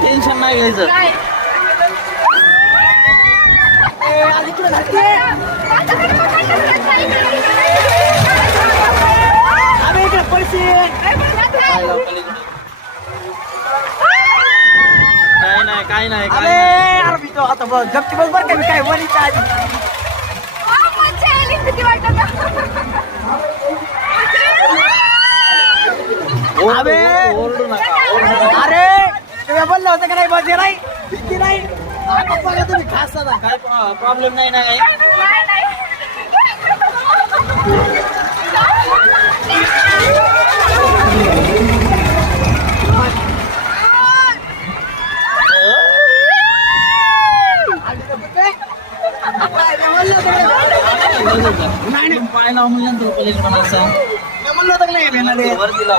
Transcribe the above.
Tension नाही घ्यायचं. काय नाही आता बघ गप्ती बघ बरं का मी काय वरीच्या आधी ओरडू नका. अरे तुम्ही बोललं होतं का नाही बघ नाही भीती नाही बघा तुम्ही खास काय प्रॉब्लेम नाही ना काही. नाही पाय लावून पलीकडे म्हणलं होतं का नाही वरतीला